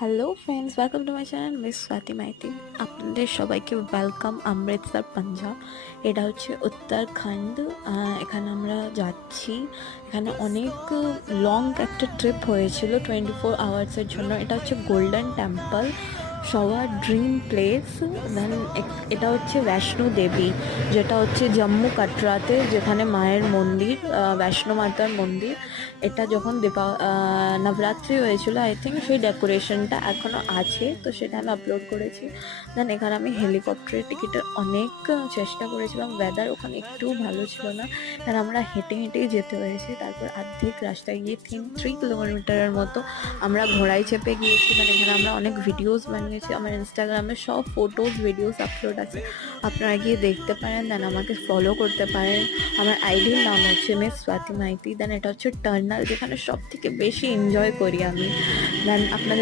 Hello friends, welcome to my channel miss Swati Maity. আপনাদের সবাইকে welcome Amritsar, Punjab. এটা হচ্ছে উত্তরাখণ্ড। এখানে আমরা যাচ্ছি। এখানে অনেক লং একটা ট্রিপ হয়েছিল 24 আওয়ার্সের জন্য। এটা হচ্ছে গোল্ডেন টেম্পল, সবার ড্রিম প্লেস। দেন এটা হচ্ছে বৈষ্ণো দেবী, যেটা হচ্ছে জম্মু কাটরাতে, যেখানে মায়ের মন্দির, বৈষ্ণো মাতার মন্দির। এটা যখন নবরাত্রি হয়েছিল আই থিঙ্ক, সেই ডেকোরেশনটা এখনও আছে, তো সেটা আমি আপলোড করেছি। দেন এখানে আমি হেলিকপ্টারের টিকিটের অনেক চেষ্টা করেছিলাম, ওয়েদার ওখানে একটুও ভালো ছিল না। আর আমরা হেঁটে হেঁটেই যেতে হয়েছে। তারপর অর্ধেক রাস্তায় গিয়ে 3 কিলোমিটারের মতো আমরা ঘোড়ায় চেপে গিয়েছি। মানে এখানে আমরা অনেক ভিডিওস বানিয়েছি, আমার ইনস্টাগ্রামে সব ফটোজ ভিডিওস আপলোড আছে, আপনারা গিয়ে দেখতে পারেন। দেন আমাকে ফলো করতে পারেন। আমার আইডির নাম হচ্ছে মিস স্বাতি মাইতি। দেন এটা হচ্ছে টার্নাল, যেখানে সব থেকে বেশি এনজয় করি আমি। দেন আপনাদের